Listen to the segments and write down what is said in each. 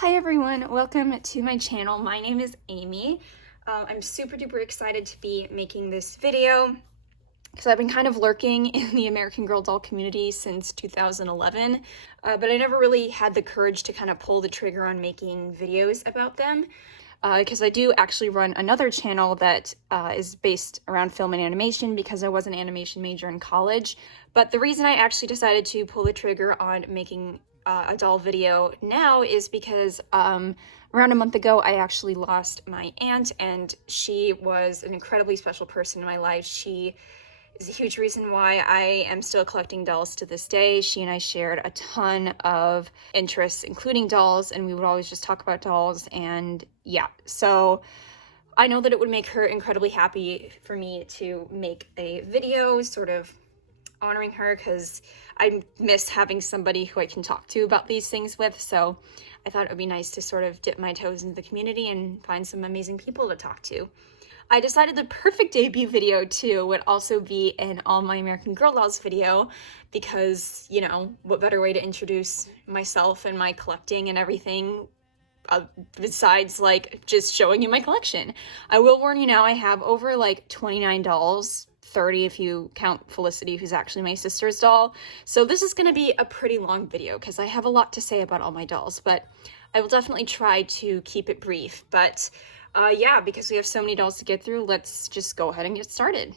Hi everyone, welcome to my channel. My name is Amy. I'm super duper excited to be making this video because I've been kind of lurking in the American Girl doll community since 2011, but I never really had the courage to kind of pull the trigger on making videos about them. Because I do actually run another channel that is based around film and animation because I was an animation major in college. But the reason I actually decided to pull the trigger on making a doll video now is because around a month ago I actually lost my aunt, and she was an incredibly special person in my life. She is a huge reason why I am still collecting dolls to this day. She and I shared a ton of interests, including dolls, and we would always just talk about dolls. And yeah, so I know that it would make her incredibly happy for me to make a video sort of honoring her, because I miss having somebody who I can talk to about these things with. So I thought it would be nice to sort of dip my toes into the community and find some amazing people to talk to. I decided the perfect debut video too would also be an All My American Girl Dolls video, because, you know, what better way to introduce myself and my collecting and everything besides like just showing you my collection. I will warn you now, I have over like 29 dolls, 30 if you count Felicity, who's actually my sister's doll. So this is going to be a pretty long video because I have a lot to say about all my dolls, but I will definitely try to keep it brief. But yeah, because we have so many dolls to get through, let's just go ahead and get started.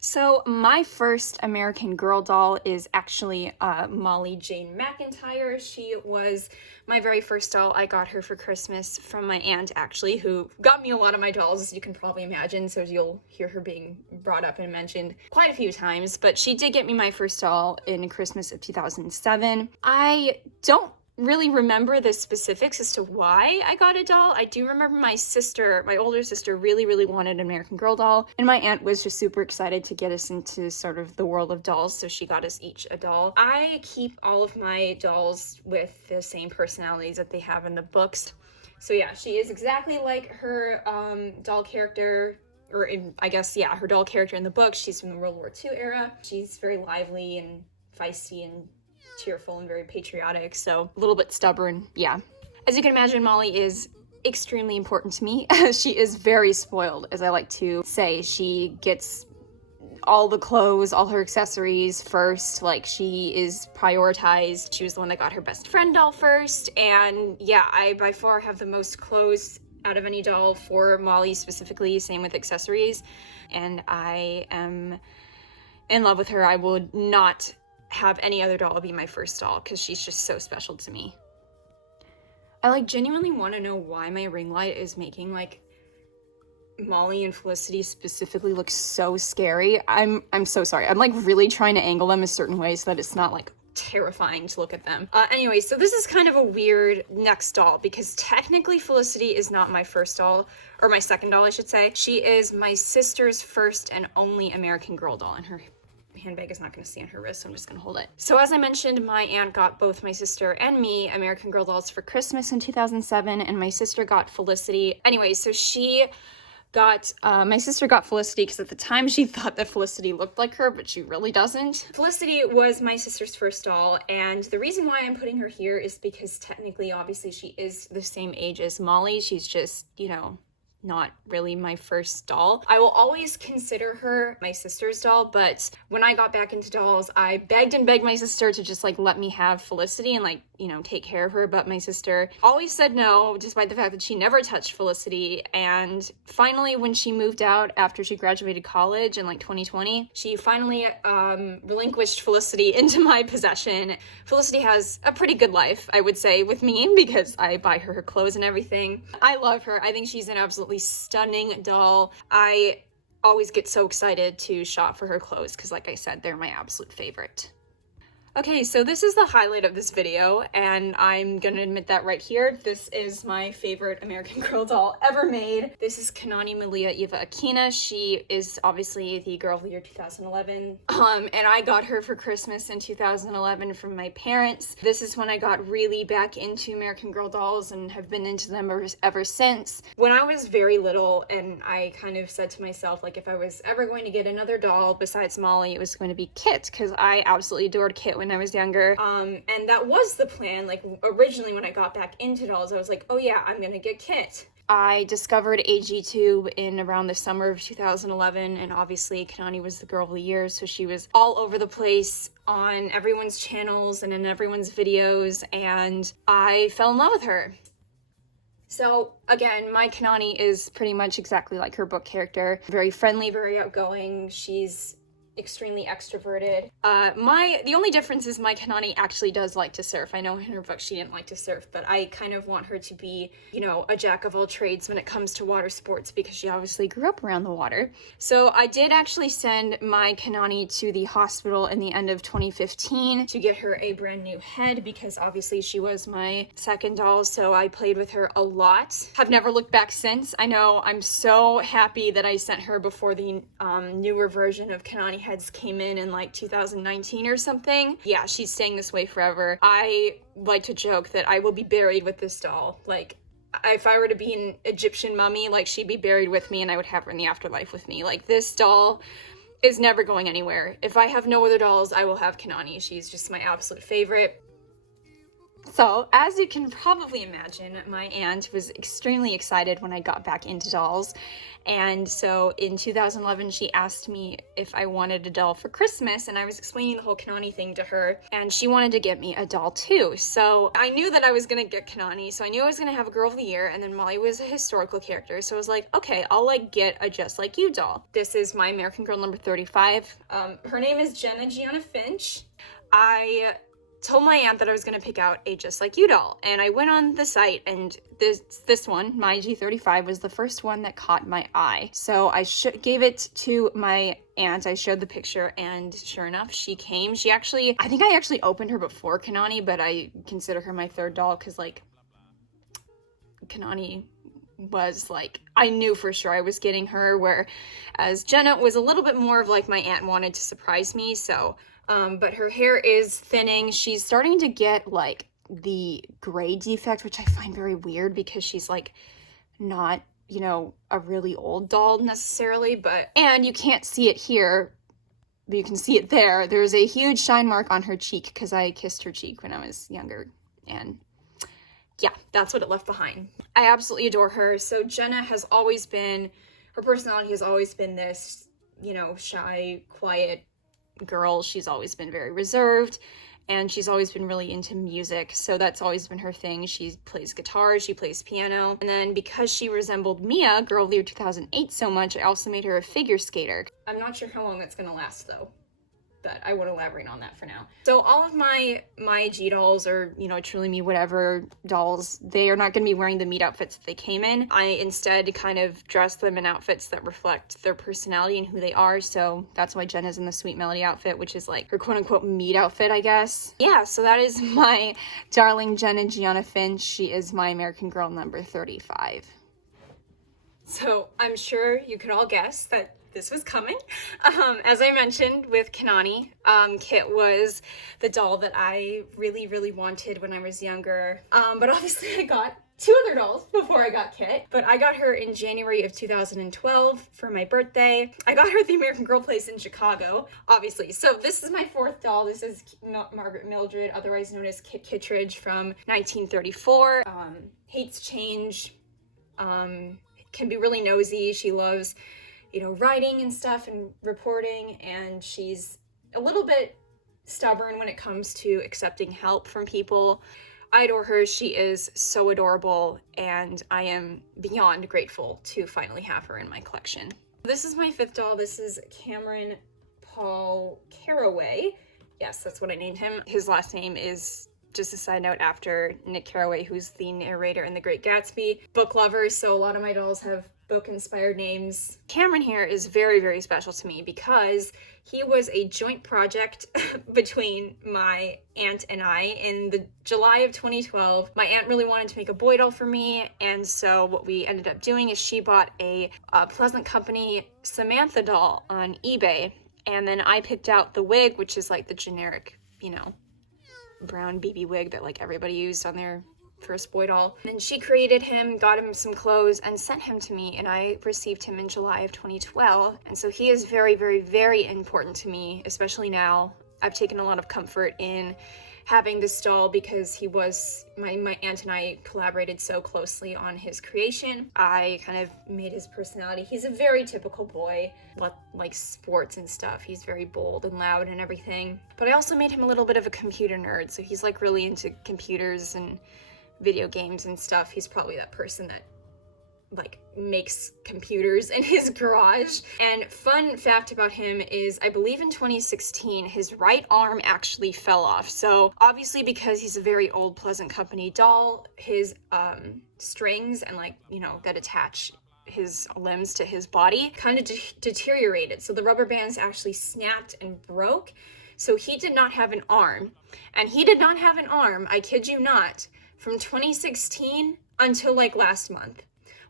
So my first American Girl doll is actually Molly Jane McIntyre. She was my very first doll. I got her for Christmas from my aunt, actually, who got me a lot of my dolls, as you can probably imagine, so you'll hear her being brought up and mentioned quite a few times. But she did get me my first doll in Christmas of 2007. I don't really remember the specifics as to why I got a doll. I do remember my sister, my older sister, really wanted an American Girl doll, and my aunt was just super excited to get us into sort of the world of dolls, so she got us each a doll. I keep all of my dolls with the same personalities that they have in the books. So yeah, she is exactly like her doll character, or I guess, yeah, her doll character in the book. She's from the World War II era. She's very lively and feisty and cheerful and very patriotic, so a little bit stubborn. Yeah, as you can imagine, Molly is extremely important to me. She is very spoiled, as I like to say. She gets all the clothes, all her accessories first. Like, she is prioritized. She was the one that got her best friend doll first, and yeah, I by far have the most clothes out of any doll for Molly specifically. Same with accessories, and I am in love with her. I would not have any other doll be my first doll because she's just so special to me. I like genuinely want to know why my ring light is making like Molly and Felicity specifically look so scary. I'm so sorry. I'm like really trying to angle them a certain way so that it's not like terrifying to look at them. Anyway, so this is kind of a weird next doll because technically Felicity is not my first doll, or my second doll I should say. She is my sister's first and only American Girl doll, and her handbag is not going to stay on her wrist, so I'm just going to hold it. So as I mentioned, my aunt got both my sister and me American Girl dolls for Christmas in 2007, and my sister got Felicity. Anyway, so my sister got Felicity because at the time she thought that Felicity looked like her, but she really doesn't. Felicity was my sister's first doll, and the reason why I'm putting her here is because technically, obviously, she is the same age as Molly. She's just, you know, not really my first doll. I will always consider her my sister's doll, but when I got back into dolls, I begged and begged my sister to just like let me have Felicity and like, you know, take care of her, but my sister always said no, despite the fact that she never touched Felicity. And finally, when she moved out after she graduated college in like 2020, she finally relinquished Felicity into my possession. Felicity has a pretty good life, I would say, with me because I buy her clothes and everything. I love her. I think she's an absolutely stunning doll. I always get so excited to shop for her clothes because, like I said, they're my absolute favorite. Okay, so this is the highlight of this video, and I'm gonna admit that right here. This is my favorite American Girl doll ever made. This is Kanani Malia Eva Akina. She is obviously the girl of the year 2011, and I got her for Christmas in 2011 from my parents. This is when I got really back into American Girl dolls and have been into them ever since. When I was very little, and I kind of said to myself, like, if I was ever going to get another doll besides Molly, it was going to be Kit, because I absolutely adored Kit when I was younger. And that was the plan. Like, originally when I got back into dolls, I was like, oh yeah, I'm gonna get Kit. I discovered AGTube in around the summer of 2011, and obviously Kanani was the girl of the year, so she was all over the place on everyone's channels and in everyone's videos, and I fell in love with her. So again, my Kanani is pretty much exactly like her book character. Very friendly, very outgoing. She's extremely extroverted. The only difference is my Kanani actually does like to surf. I know in her book she didn't like to surf, but I kind of want her to be, you know, a jack of all trades when it comes to water sports because she obviously grew up around the water. So I did actually send my Kanani to the hospital in the end of 2015 to get her a brand new head because obviously she was my second doll, so I played with her a lot. Have never looked back since. I know I'm so happy that I sent her before the newer version of Kanani heads came in like 2019 or something. Yeah, she's staying this way forever. I like to joke that I will be buried with this doll. Like, if I were to be an Egyptian mummy, like, she'd be buried with me and I would have her in the afterlife with me. Like, this doll is never going anywhere. If I have no other dolls, I will have Kanani. She's just my absolute favorite. So, as you can probably imagine, my aunt was extremely excited when I got back into dolls. And so in 2011, she asked me if I wanted a doll for Christmas, and I was explaining the whole Kanani thing to her, and she wanted to get me a doll too. So I knew that I was gonna get Kanani, so I knew I was gonna have a Girl of the Year, and then Molly was a historical character, so I was like, okay, I'll like get a Just Like You doll. This is my American Girl number 35. Her name is Jenna Gianna Finch. I told my aunt that I was going to pick out a Just Like You doll, and I went on the site, and this one, my G35, was the first one that caught my eye. So I gave it to my aunt. I showed the picture, and sure enough, she came. I think I actually opened her before Kanani, but I consider her my third doll because, like, Kanani was like, I knew for sure I was getting her, whereas Jenna was a little bit more of like my aunt wanted to surprise me. So but her hair is thinning. She's starting to get like the gray defect, which I find very weird because she's like not, you know, a really old doll necessarily, and you can't see it here, but you can see it there. There's a huge shine mark on her cheek because I kissed her cheek when I was younger, and yeah, that's what it left behind. I absolutely adore her. So Jenna has always been, her personality has always been this, you know, shy, quiet girl. She's always been very reserved, and she's always been really into music, so that's always been her thing. She plays guitar, she plays piano, and then because she resembled Mia, Girl of the Year 2008, so much, I also made her a figure skater. I'm not sure how long that's gonna last though, but I won't elaborate on that for now. So all of my G dolls, or, you know, Truly Me, whatever dolls, they are not going to be wearing the meat outfits that they came in. I instead kind of dress them in outfits that reflect their personality and who they are. So that's why Jenna's in the Sweet Melody outfit, which is like her quote-unquote meat outfit, I guess. Yeah, so that is my darling Jenna Gianna Finch. She is my American Girl number 35. So I'm sure you can all guess that this was coming. As I mentioned with Kanani, Kit was the doll that I really, really wanted when I was younger. But obviously I got two other dolls before I got Kit. But I got her in January of 2012 for my birthday. I got her at the American Girl Place in Chicago, obviously. So this is my fourth doll. This is Margaret Mildred, otherwise known as Kit Kittredge, from 1934. Hates change, can be really nosy. She loves, you know, writing and stuff and reporting, and she's a little bit stubborn when it comes to accepting help from people. I adore her. She is so adorable, and I am beyond grateful to finally have her in my collection. This is my fifth doll. This is Cameron Paul Carraway. Yes, that's what I named him. His last name is, just a side note, after Nick Carraway, who's the narrator in The Great Gatsby. Book lovers, so a lot of my dolls have book-inspired names. Cameron here is very, very special to me because he was a joint project between my aunt and I in the July of 2012. My aunt really wanted to make a boy doll for me, and so what we ended up doing is she bought a Pleasant Company Samantha doll on eBay, and then I picked out the wig, which is like the generic, you know, brown BB wig that like everybody used on their first boy doll. And she created him, got him some clothes, and sent him to me, and I received him in July of 2012. And so he is very, very, very important to me, especially now. I've taken a lot of comfort in having this doll because he was, my aunt and I collaborated so closely on his creation. I kind of made his personality. He's a very typical boy, like sports and stuff. He's very bold and loud and everything. But I also made him a little bit of a computer nerd, so he's like really into computers and video games and stuff. He's probably that person that like makes computers in his garage. And fun fact about him is I believe in 2016 his right arm actually fell off. So obviously because he's a very old Pleasant Company doll, his strings and like, you know, that attach his limbs to his body kind of deteriorated. So the rubber bands actually snapped and broke. So he did not have an arm. And he did not have an arm, I kid you not, from 2016 until like last month,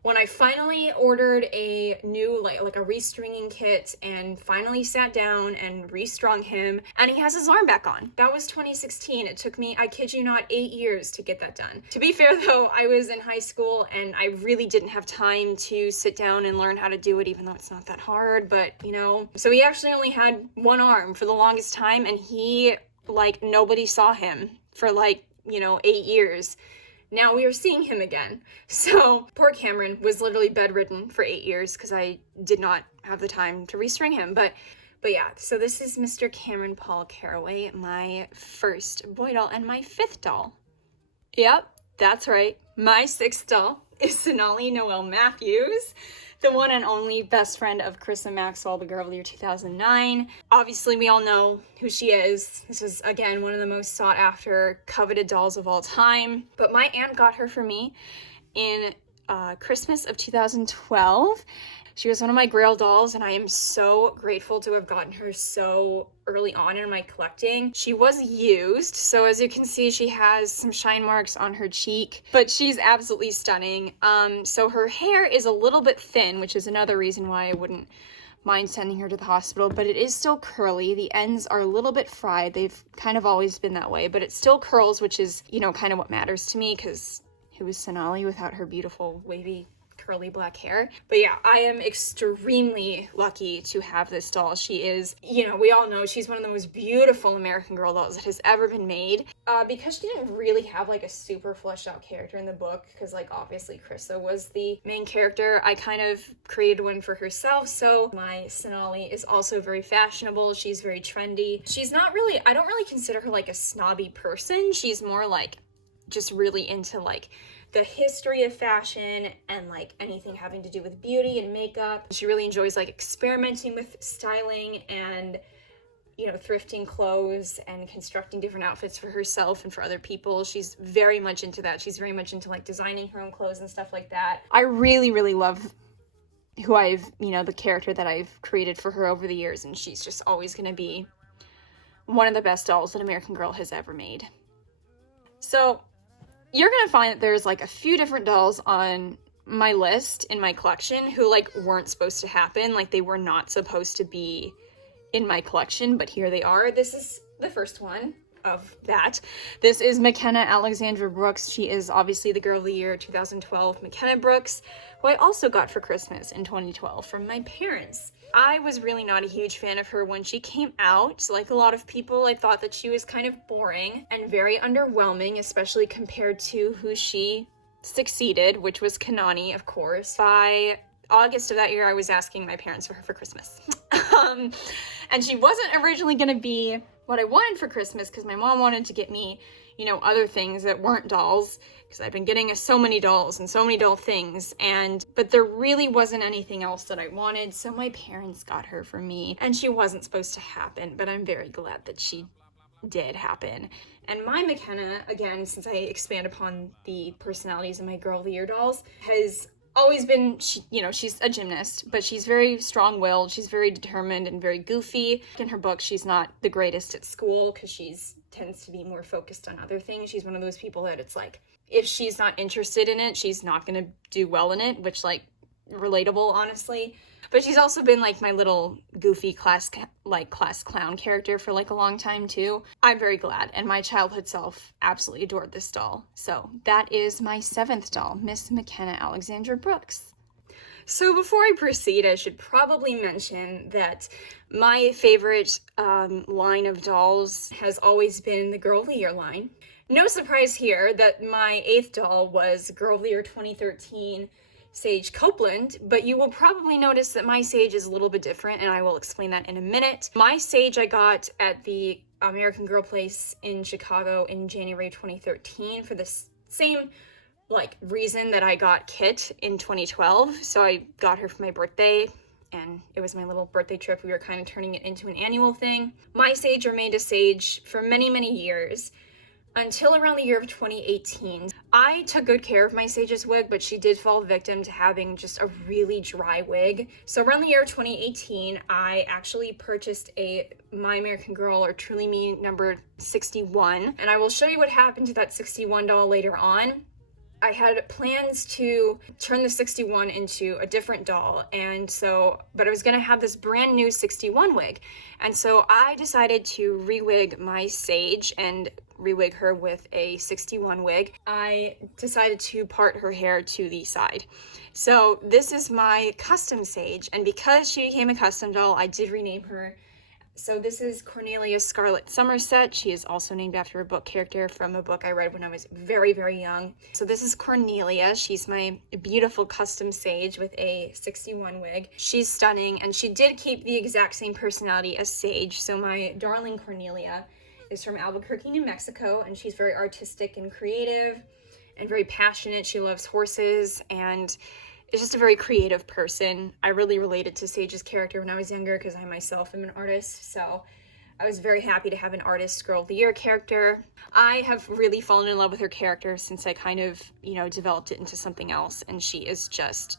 when I finally ordered a new, like a restringing kit and finally sat down and restrung him, and he has his arm back on. That was 2016. It took me, I kid you not, 8 years to get that done. To be fair though, I was in high school and I really didn't have time to sit down and learn how to do it, even though it's not that hard, but you know. So he actually only had one arm for the longest time, and he, like, nobody saw him for like, you know, 8 years. Now we are seeing him again. So poor Cameron was literally bedridden for 8 years because I did not have the time to restring him. But yeah, so this is Mr. Cameron Paul Caraway, my first boy doll and my fifth doll. Yep, that's right. My sixth doll is Sonali Noel Matthews, the one and only best friend of Carissa Maxwell, the girl of the year 2009. Obviously, we all know who she is. This is, again, one of the most sought after, coveted dolls of all time. But my aunt got her for me in Christmas of 2012. She was one of my Grail dolls, and I am so grateful to have gotten her so early on in my collecting. She was used, so as you can see, she has some shine marks on her cheek, but she's absolutely stunning. So her hair is a little bit thin, which is another reason why I wouldn't mind sending her to the hospital, but it is still curly. The ends are a little bit fried. They've kind of always been that way, but it still curls, which is, you know, kind of what matters to me, because who is Sonali without her beautiful, wavy, curly black hair? But yeah, I am extremely lucky to have this doll. She is, you know, we all know she's one of the most beautiful American Girl dolls that has ever been made. Because she didn't really have like a super fleshed out character in the book, because like obviously Carissa was the main character, I kind of created one for herself. So my Sonali is also very fashionable. She's very trendy. She's not really, I don't really consider her like a snobby person. She's more like just really into like the history of fashion and like anything having to do with beauty and makeup. She really enjoys like experimenting with styling and, you know, thrifting clothes and constructing different outfits for herself and for other people. She's very much into that. She's very much into like designing her own clothes and stuff like that. I really, really love who I've, you know, the character that I've created for her over the years, and she's just always going to be one of the best dolls that American Girl has ever made. So you're gonna find that there's like a few different dolls on my list in my collection who like weren't supposed to happen, like they were not supposed to be in my collection, but here they are. This is the first one of that. This is McKenna Alexandra Brooks. She is obviously the Girl of the Year 2012 McKenna Brooks, who I also got for Christmas in 2012 from my parents. I was really not a huge fan of her when she came out. Like a lot of people, I thought that she was kind of boring and very underwhelming, especially compared to who she succeeded, which was Kanani, of course. By August of that year, I was asking my parents for her for Christmas. And she wasn't originally going to be what I wanted for Christmas, because my mom wanted to get me, you know, other things that weren't dolls, because I've been getting so many dolls and so many doll things, but there really wasn't anything else that I wanted, so my parents got her for me, and she wasn't supposed to happen, but I'm very glad that she did happen. And my McKenna, again, since I expand upon the personalities of my Girl of the Year dolls, has always been, you know, she's a gymnast, but she's very strong-willed, she's very determined and very goofy. In her book, she's not the greatest at school because she's tends to be more focused on other things. She's one of those people that it's like, if she's not interested in it, she's not gonna do well in it, which, like, relatable, honestly. But she's also been like my little goofy class clown character for like a long time too. I'm very glad, and my childhood self absolutely adored this doll. So that is my seventh doll, Miss McKenna Alexandra Brooks. So before I proceed, I should probably mention that my favorite line of dolls has always been the Girl of the Year line. No surprise here that my 8th doll was Girl of the Year 2013 Sage Copeland, but you will probably notice that my Sage is a little bit different, and I will explain that in a minute. My Sage I got at the American Girl Place in Chicago in January 2013 for the same reason that I got Kit in 2012. So I got her for my birthday, and it was my little birthday trip. We were kind of turning it into an annual thing. My Sage remained a Sage for many, many years until around the year of 2018. I took good care of my Sage's wig, but she did fall victim to having just a really dry wig. So around the year of 2018, I actually purchased a My American Girl or Truly Me number 61, and I will show you what happened to that 61 doll later on. I had plans to turn the 61 into a different doll, but I was gonna have this brand new 61 wig. And so I decided to re-wig my Sage and re-wig her with a 61 wig. I decided to part her hair to the side. So this is my custom Sage, and because she became a custom doll, I did rename her. So this is Cornelia Scarlett Somerset. She is also named after a book character from a book I read when I was very, very young. So this is Cornelia. She's my beautiful custom Sage with a 61 wig. She's stunning, and she did keep the exact same personality as Sage. So my darling Cornelia is from Albuquerque, New Mexico, and she's very artistic and creative and very passionate. She loves horses and is just a very creative person. I really related to Sage's character when I was younger because I myself am an artist, so I was very happy to have an artist Girl of the Year character. I have really fallen in love with her character since I kind of, developed it into something else, and she is just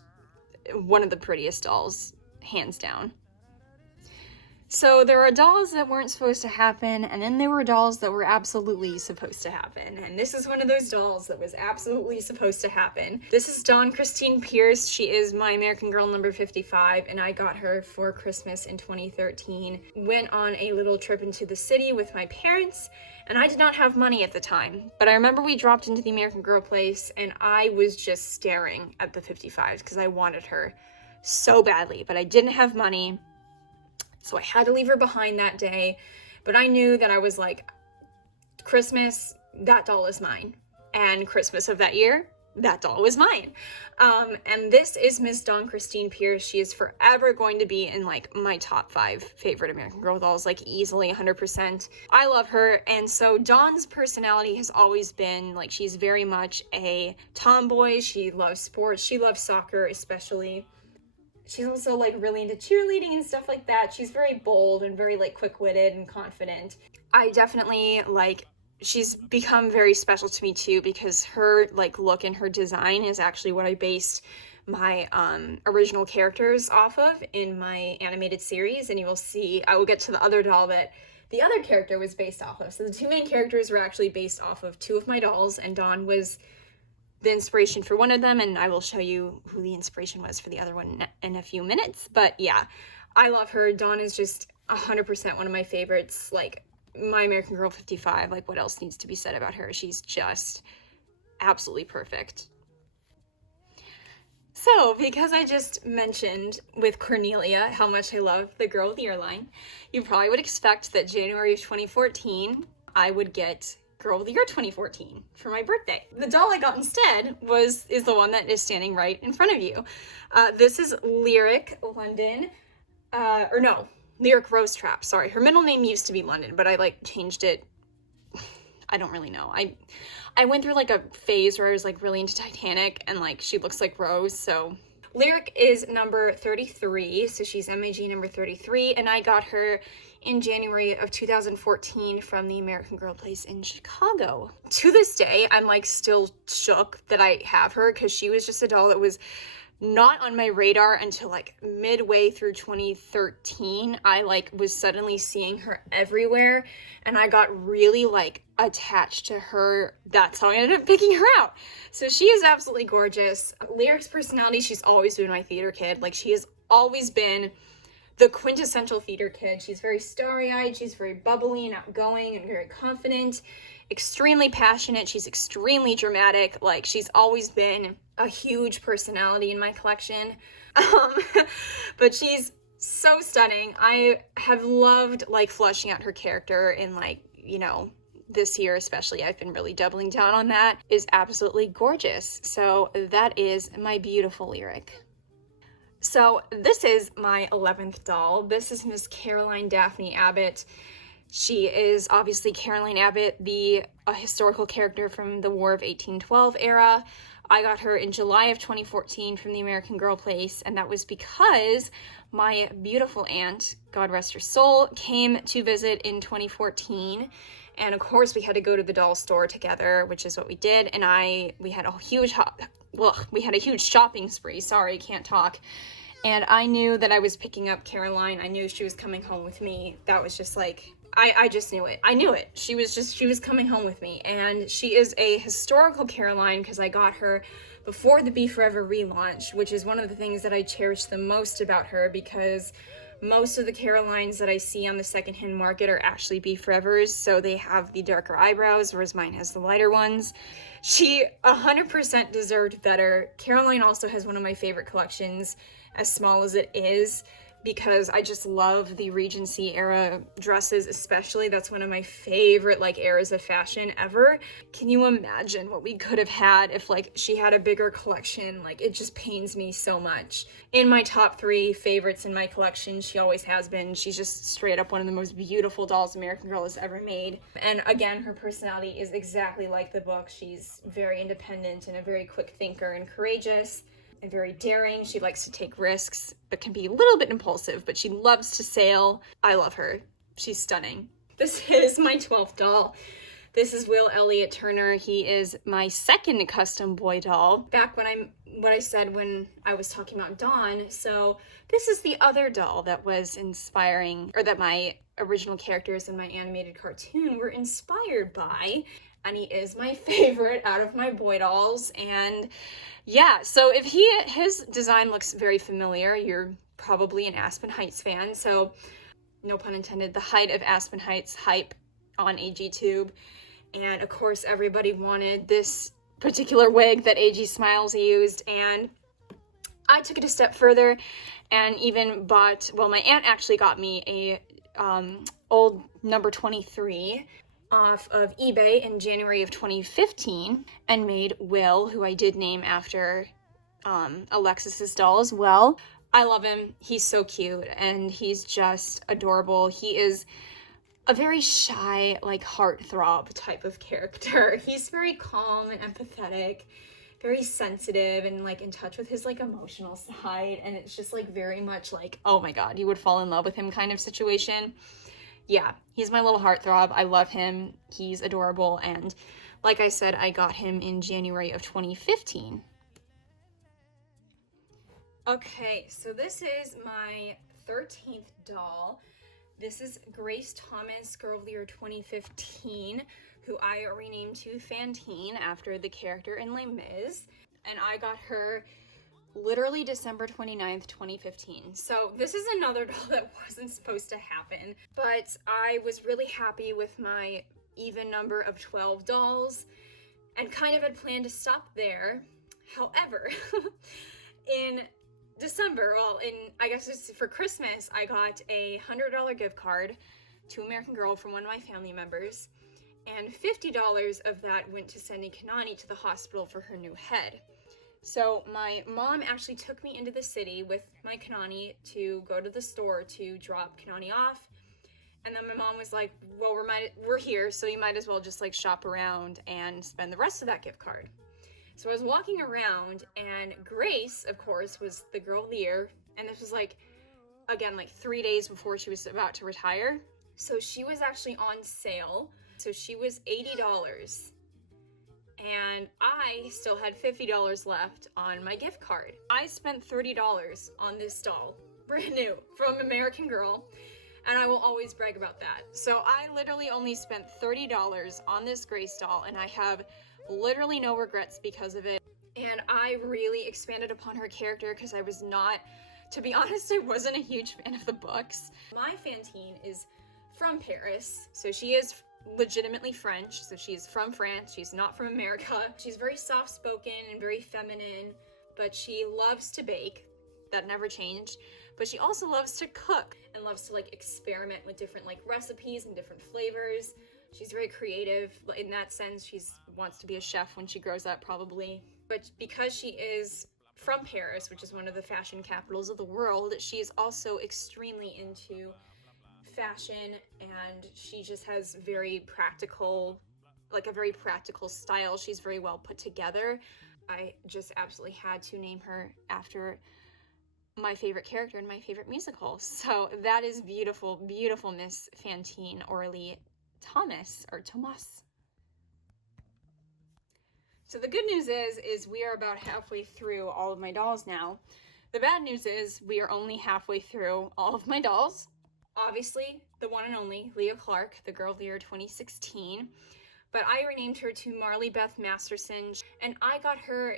one of the prettiest dolls, hands down. So there are dolls that weren't supposed to happen, and then there were dolls that were absolutely supposed to happen. And this is one of those dolls that was absolutely supposed to happen. This is Dawn Christine Pierce. She is My American Girl number 55, and I got her for Christmas in 2013. Went on a little trip into the city with my parents, and I did not have money at the time. But I remember we dropped into the American Girl Place, and I was just staring at the 55s because I wanted her so badly, but I didn't have money. So I had to leave her behind that day, but I knew that I was like, Christmas, that doll is mine. And Christmas of that year, that doll was mine. And this is Miss Dawn Christine Pierce. She is forever going to be in my top 5 favorite American Girl dolls, easily 100%. I love her. And so Dawn's personality has always been she's very much a tomboy. She loves sports. She loves soccer, especially. She's also really into cheerleading and stuff like that. She's very bold and very quick-witted and confident. I definitely she's become very special to me too because her look and her design is actually what I based my original characters off of in my animated series, and you will see I will get to the other doll that the other character was based off of. So the 2 main characters were actually based off of 2 of my dolls, and Dawn was the inspiration for one of them, and I will show you who the inspiration was for the other one in a few minutes. But yeah, I love her. Dawn is just 100% one of my favorites. My American Girl 55, what else needs to be said about her? She's just absolutely perfect. So, because I just mentioned with Cornelia how much I love the Girl of the Year line, you probably would expect that January of 2014, I would get Girl of the Year 2014 for my birthday. The doll I got instead is the one that is standing right in front of you. This is Lyric London, Lyric Rose Trap. Sorry, her middle name used to be London, but I changed it. I don't really know. I went through a phase where I was really into Titanic, and she looks like Rose, so. Lyric is number 33, so she's MAG number 33, and I got her in January of 2014 from the American Girl Place in Chicago. To this day, I'm still shook that I have her because she was just a doll that was not on my radar until midway through 2013. I was suddenly seeing her everywhere, and I got really attached to her. That's how I ended up picking her out. So she is absolutely gorgeous. Lyric's personality, she's always been my theater kid. She has always been the quintessential theater kid. She's very starry-eyed, she's very bubbly and outgoing and very confident, extremely passionate, she's extremely dramatic. She's always been a huge personality in my collection. But she's so stunning. I have loved like fleshing out her character in like, you know, this year especially. I've been really doubling down on that. Is absolutely gorgeous. So that is my beautiful lyric. So this is my 11th doll. This is Miss Caroline Daphne Abbott. She is obviously Caroline Abbott, a historical character from the War of 1812 era. I got her in July of 2014 from the American Girl Place, and that was because my beautiful aunt, God rest her soul, came to visit in 2014. And of course we had to go to the doll store together, which is what we did. And we had a huge shopping spree. Sorry, can't talk. And I knew that I was picking up Caroline. I knew she was coming home with me. That was just like, I just knew it. I knew it. She was coming home with me. And she is a historical Caroline because I got her before the Be Forever relaunch, which is one of the things that I cherish the most about her, because most of the Carolines that I see on the secondhand market are actually Be Forevers, so they have the darker eyebrows, whereas mine has the lighter ones. She 100% deserved better. Caroline also has one of my favorite collections, as small as it is, because I just love the Regency era dresses especially. That's one of my favorite like eras of fashion ever. Can you imagine what we could have had if like she had a bigger collection? Like, it just pains me so much. In my top 3 favorites in my collection, she always has been. She's just straight up one of the most beautiful dolls American Girl has ever made. And again, her personality is exactly like the book. She's very independent and a very quick thinker and courageous. And very daring. She likes to take risks, but can be a little bit impulsive, but she loves to sail. I love her. She's stunning. This is my 12th doll. This is Will Elliott Turner. He is my second custom boy doll. Back what I said when I was talking about Dawn. So this is the other doll that was inspiring, or that my original characters in my animated cartoon were inspired by. And he is my favorite out of my boy dolls. And yeah, so if his design looks very familiar, you're probably an Aspen Heights fan. So no pun intended, the height of Aspen Heights hype on AGTube. And of course, everybody wanted this particular wig that AG Smiles used. And I took it a step further and even bought, well, my aunt actually got me a old number 23 off of eBay in January of 2015 and made Will, who I did name after Alexis's doll as well. I love him. He's so cute and he's just adorable. He is a very shy, like heartthrob type of character. He's very calm and empathetic, very sensitive and like in touch with his like emotional side. And it's just like very much like, oh my God, you would fall in love with him kind of situation. Yeah, he's my little heartthrob. I love him. He's adorable. And like I said, I got him in January of 2015. Okay, so this is my 13th doll. This is Grace Thomas, Girl of the Year 2015, who I renamed to Fantine after the character in Les Mis. And I got her literally December 29th, 2015. So this is another doll that wasn't supposed to happen, but I was really happy with my even number of 12 dolls and kind of had planned to stop there. However, in December, I guess it's for Christmas, I got a $100 gift card to American Girl from one of my family members, and $50 of that went to sending Kanani to the hospital for her new head. So my mom actually took me into the city with my Kanani to go to the store to drop Kanani off. And then my mom was like, well, we're here, so you might as well just like shop around and spend the rest of that gift card. So I was walking around and Grace, of course, was the Girl of the Year. And this was like, again, like 3 days before she was about to retire. So she was actually on sale. So she was $80. And I still had $50 left on my gift card. I spent $30 on this doll, brand new, from American Girl, and I will always brag about that. So I literally only spent $30 on this Grace doll, and I have literally no regrets because of it. And I really expanded upon her character because I was not, to be honest, I wasn't a huge fan of the books. My Fantine is from Paris, so she is legitimately French, so she's from France, she's not from America. She's very soft-spoken and very feminine, but she loves to bake. That never changed. But she also loves to cook and loves to like experiment with different like recipes and different flavors. She's very creative. In that sense, she wants to be a chef when she grows up, probably. But because she is from Paris, which is one of the fashion capitals of the world, she is also extremely into fashion, and she just has very practical, like a very practical style. She's very well put together. I just absolutely had to name her after my favorite character in my favorite musical. So that is beautiful, beautiful Miss Fantine Orly Thomas, or Thomas. So the good news is we are about halfway through all of my dolls now. The bad news is we are only halfway through all of my dolls. Obviously, the one and only Leah Clark, the Girl of the Year 2016. But I renamed her to Marley Beth Masterson, and I got her,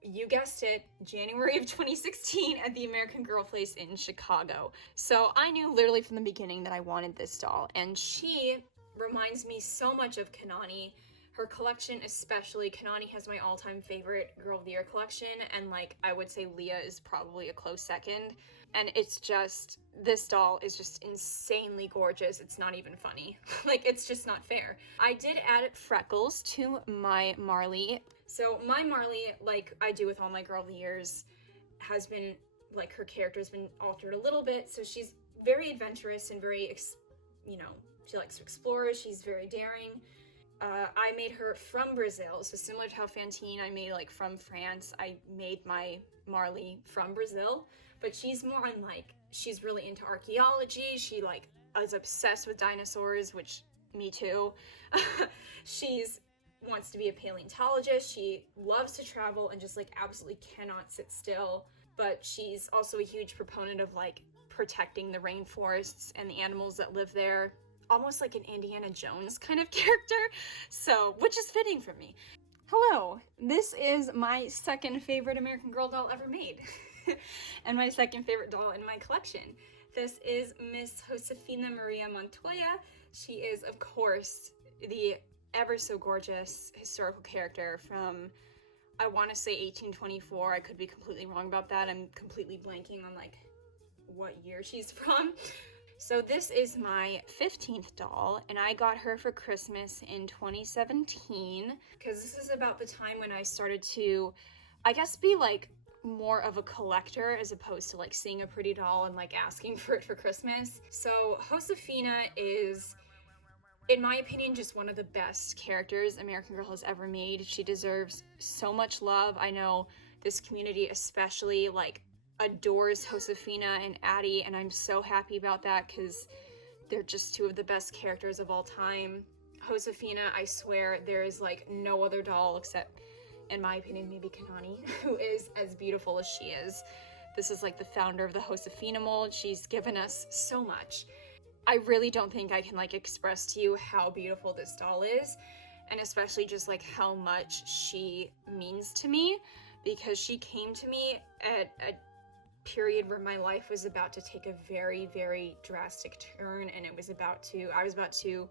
you guessed it, January of 2016 at the American Girl Place in Chicago. So I knew literally from the beginning that I wanted this doll, and she reminds me so much of Kanani. Her collection especially, Kanani has my all-time favorite Girl of the Year collection, and like I would say Leah is probably a close second. And it's just, this doll is just insanely gorgeous. It's not even funny. Like, it's just not fair. I did add freckles to my Marley. So my Marley, like I do with all my Girl of the Years, has been, like, her character has been altered a little bit. So she's very adventurous and very, you know, she likes to explore. She's very daring. I made her from Brazil, so similar to how Fantine I made like from France, I made my Marley from Brazil, but she's more on like, she's really into archaeology, she like is obsessed with dinosaurs, which me too. She's wants to be a paleontologist, she loves to travel and just like absolutely cannot sit still, but she's also a huge proponent of like protecting the rainforests and the animals that live there. Almost like an Indiana Jones kind of character, so, which is fitting for me. Hello, this is my second favorite American Girl doll ever made, and my second favorite doll in my collection. This is Miss Josefina Maria Montoya. She is, of course, the ever so gorgeous historical character from, I want to say 1824, I could be completely wrong about that, I'm completely blanking on like what year she's from. So this is my 15th doll, and I got her for Christmas in 2017, because this is about the time when I started to, I guess, be like more of a collector as opposed to like seeing a pretty doll and like asking for it for Christmas. So Josefina is, in my opinion, just one of the best characters American Girl has ever made. She deserves so much love. I know this community especially like adores Josefina and Addie, and I'm so happy about that because they're just two of the best characters of all time. Josefina, I swear, there is like no other doll except, in my opinion, maybe Kanani, who is as beautiful as she is. This is like the founder of the Josefina mold. She's given us so much. I really don't think I can like express to you how beautiful this doll is, and especially just like how much she means to me, because she came to me at a period where my life was about to take a very, very drastic turn, and I was about to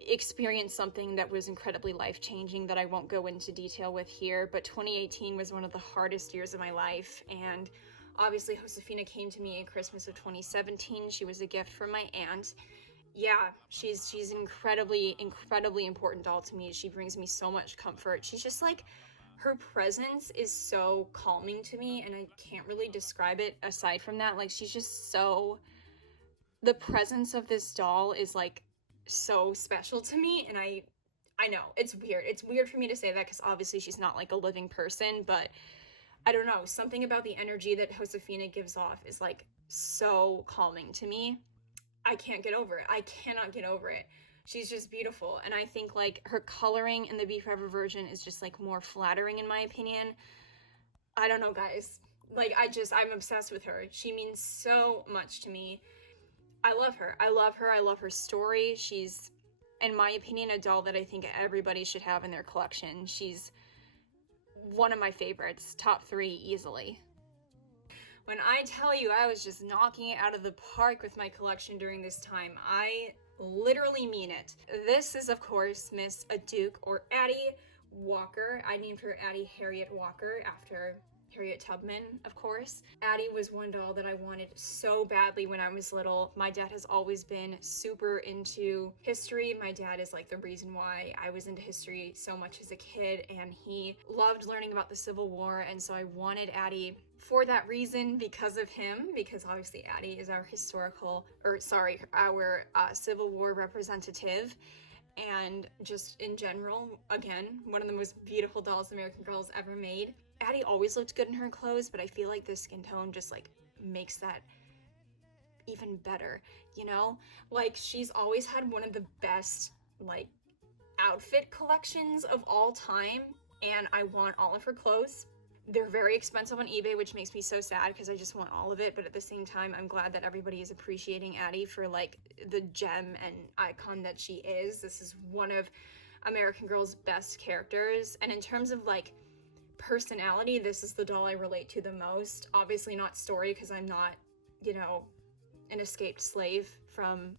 experience something that was incredibly life-changing that I won't go into detail with here, but 2018 was one of the hardest years of my life, and obviously Josefina came to me in Christmas of 2017. She was a gift from my aunt. Yeah, she's an incredibly, incredibly important doll to me. She brings me so much comfort. She's just like, her presence is so calming to me, and I can't really describe it aside from that. Like, she's just so, the presence of this doll is like so special to me, and I know, it's weird. It's weird for me to say that because obviously she's not like a living person, but I don't know, something about the energy that Josefina gives off is like so calming to me. I can't get over it. I cannot get over it. She's just beautiful, and I think like her coloring in the Be Forever version is just like more flattering in my opinion. I don't know, guys. Like, I'm obsessed with her. She means so much to me. I love her. I love her. I love her story. She's, in my opinion, a doll that I think everybody should have in their collection. She's one of my favorites. Top 3 easily. When I tell you I was just knocking it out of the park with my collection during this time, I literally mean it. This is, of course, Miss Duke, or Addie Walker. I named her Addie Harriet Walker after Harriet Tubman, of course. Addie was one doll that I wanted so badly when I was little. My dad has always been super into history. My dad is like the reason why I was into history so much as a kid, and he loved learning about the Civil War, and so I wanted Addie for that reason, because of him, because obviously Addie is our our Civil War representative. And just in general, again, one of the most beautiful dolls American Girl's ever made. Addie always looked good in her clothes, but I feel like the skin tone just like makes that even better, you know? Like, she's always had one of the best like outfit collections of all time, and I want all of her clothes. They're very expensive on eBay, which makes me so sad because I just want all of it, but at the same time, I'm glad that everybody is appreciating Addie for like the gem and icon that she is. This is one of American Girl's best characters, and in terms of like personality, this is the doll I relate to the most. Obviously not story, because I'm not, you know, an escaped slave from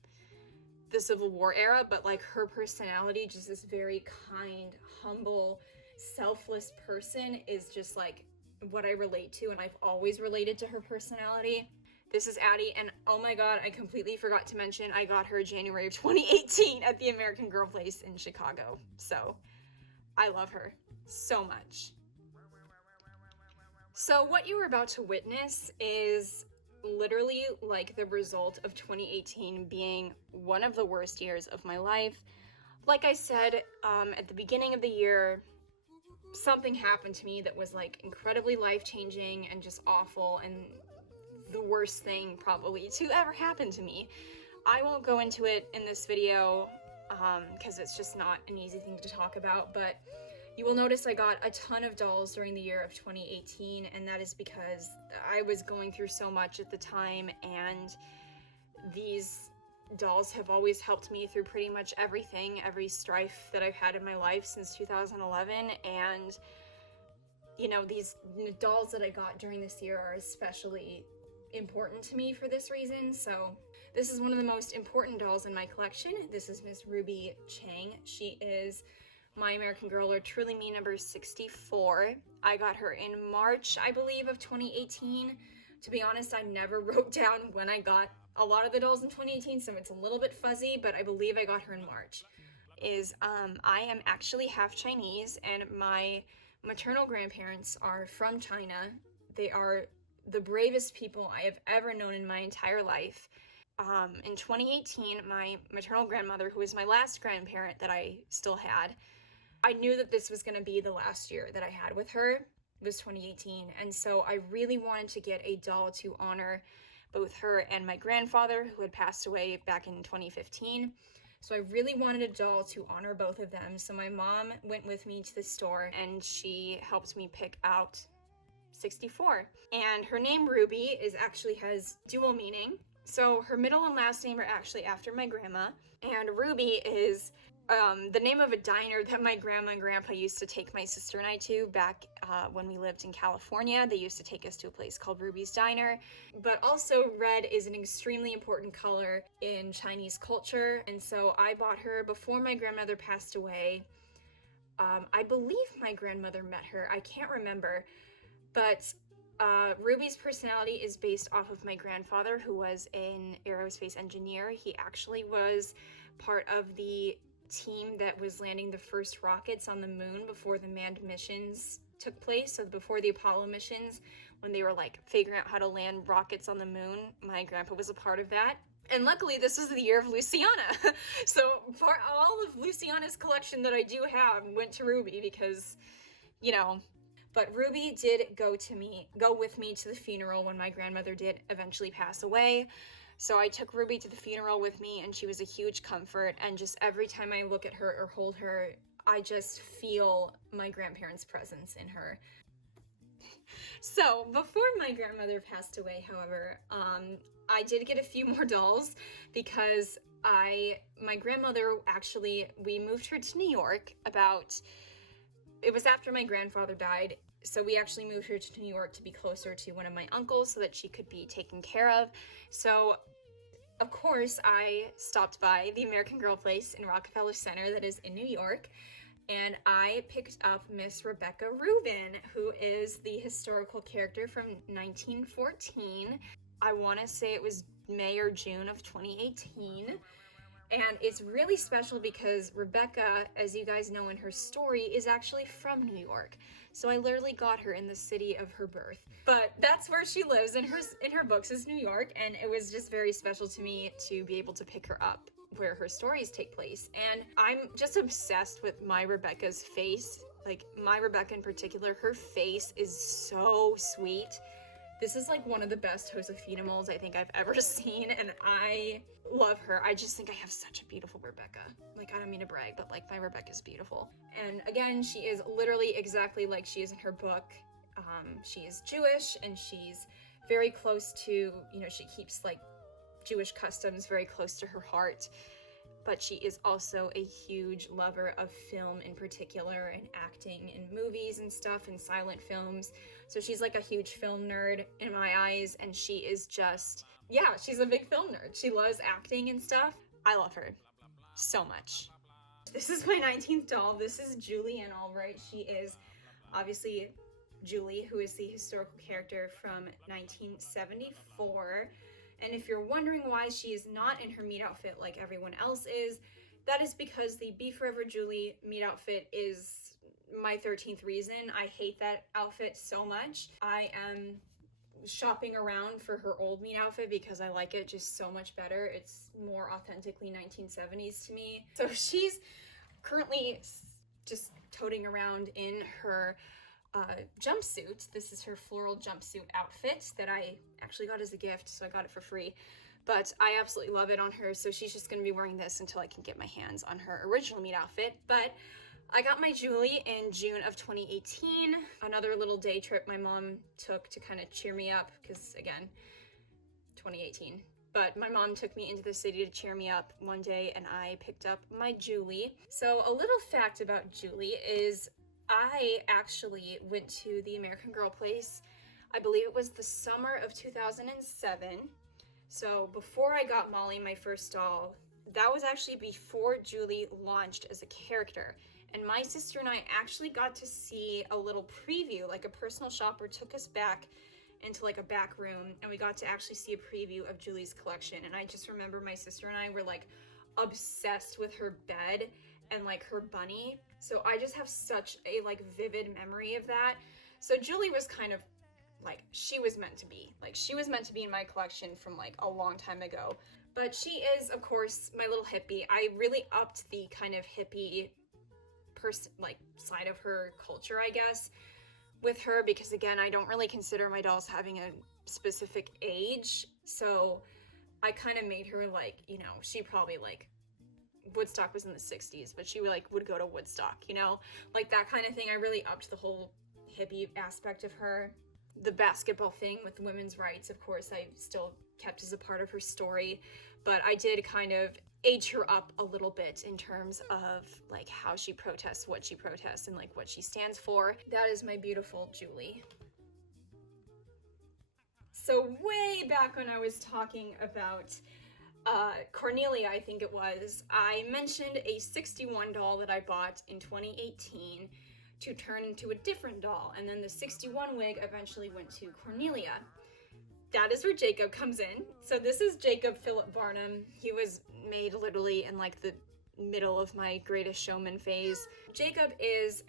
the Civil War era, but like her personality, just this very kind, humble, selfless person, is just like what I relate to, and I've always related to her personality. This is Addie, and oh my god, I completely forgot to mention I got her January of 2018 at the American Girl place in Chicago. So I love her so much. So what you were about to witness is literally like the result of 2018 being one of the worst years of my life. Like I said, at the beginning of the year, something happened to me that was like incredibly life-changing and just awful, and the worst thing probably to ever happen to me. I won't go into it in this video because it's just not an easy thing to talk about, but you will notice I got a ton of dolls during the year of 2018, and that is because I was going through so much at the time, and these dolls have always helped me through pretty much everything, every strife that I've had in my life since 2011, and you know, these dolls that I got during this year are especially important to me for this reason. So this is one of the most important dolls in my collection. This is Miss Ruby Chang. She is my American Girl, or Truly Me number 64. I got her in March, I believe, of 2018. To be honest, I never wrote down when I got a lot of the dolls in 2018, so it's a little bit fuzzy, but I believe I got her in March. I am actually half Chinese, and my maternal grandparents are from China. They are the bravest people I have ever known in my entire life. In 2018, my maternal grandmother, who was my last grandparent that I still had, I knew that this was going to be the last year that I had with her, was 2018, and so I really wanted to get a doll to honor both her and my grandfather, who had passed away back in 2015. So I really wanted a doll to honor both of them. So my mom went with me to the store, and she helped me pick out 64. And her name Ruby has dual meaning. So her middle and last name are actually after my grandma, and Ruby is the name of a diner that my grandma and grandpa used to take my sister and I to back when we lived in California. They used to take us to a place called Ruby's Diner. But also, red is an extremely important color in Chinese culture, and so I bought her before my grandmother passed away. I believe my grandmother met her. I can't remember. But Ruby's personality is based off of my grandfather, who was an aerospace engineer. He actually was part of the team that was landing the first rockets on the moon before the manned missions took place. So before the Apollo missions, when they were like figuring out how to land rockets on the moon, my grandpa was a part of that. And luckily, this was the year of Luciana. So all of Luciana's collection that I do have went to Ruby because, you know. But Ruby did go with me to the funeral when my grandmother did eventually pass away. So I took Ruby to the funeral with me, and she was a huge comfort. And just every time I look at her or hold her, I just feel my grandparents' presence in her. So before my grandmother passed away, however, I did get a few more dolls because my grandmother actually, we moved her to New York it was after my grandfather died, so we actually moved her to New York to be closer to one of my uncles so that she could be taken care of. So of course, I stopped by the American Girl place in Rockefeller Center that is in New York, and I picked up Miss Rebecca Rubin, who is the historical character from 1914. I want to say it was May or June of 2018. And it's really special because Rebecca, as you guys know in her story, is actually from New York. So I literally got her in the city of her birth. But that's where she lives in her books, is New York, and it was just very special to me to be able to pick her up where her stories take place. And I'm just obsessed with my Rebecca's face. Like, my Rebecca in particular, her face is so sweet. This is like one of the best Josefina molds I think I've ever seen, and I love her. I just think I have such a beautiful Rebecca. Like, I don't mean to brag, but like, my Rebecca's beautiful. And again, she is literally exactly like she is in her book. She is Jewish, and she's very close to, she keeps like Jewish customs very close to her heart. But she is also a huge lover of film in particular, and acting in movies and stuff, and silent films. So she's like a huge film nerd in my eyes, and she is just, yeah, she's a big film nerd. She loves acting and stuff. I love her so much. This is my 19th doll. This is Julie Ann Albright. She is obviously Julie, who is the historical character from 1974. And if you're wondering why she is not in her meat outfit like everyone else is, that is because the Be Forever Julie meat outfit is my 13th reason. I hate that outfit so much. I am shopping around for her old meat outfit because I like it just so much better. It's more authentically 1970s to me. So she's currently just toting around in her jumpsuit. This is her floral jumpsuit outfit that I actually got as a gift, so I got it for free. But I absolutely love it on her, so she's just going to be wearing this until I can get my hands on her original meat outfit. But I got my Julie in June of 2018. Another little day trip my mom took to kind of cheer me up, because again, 2018. But my mom took me into the city to cheer me up one day, and I picked up my Julie. So a little fact about Julie is I actually went to the American Girl place, I believe it was the summer of 2007. So before I got Molly, my first doll, that was actually before Julie launched as a character. And my sister and I actually got to see a little preview, like a personal shopper took us back into like a back room, and we got to actually see a preview of Julie's collection. And I just remember my sister and I were like obsessed with her bed and like her bunny. So I just have such a like vivid memory of that. So Julie was kind of like, she was meant to be. Like, she was meant to be in my collection from like a long time ago. But she is, of course, my little hippie. I really upped the kind of hippie person, like, side of her culture, I guess, with her, because again, I don't really consider my dolls having a specific age. So I kind of made her like, she probably like, Woodstock was in the 60s, but she would go to Woodstock, like that kind of thing. I really upped the whole hippie aspect of her. The basketball thing with women's rights, of course, I still kept as a part of her story, but I did kind of age her up a little bit in terms of like how she protests, what she protests, and like what she stands for. That is my beautiful Julie. So way back when I was talking about Cornelia, I think it was, I mentioned a 61 doll that I bought in 2018 to turn into a different doll, and then the 61 wig eventually went to Cornelia. That is where Jacob comes in. So this is Jacob Philip Barnum. He was made literally in like the middle of my Greatest Showman phase. Jacob is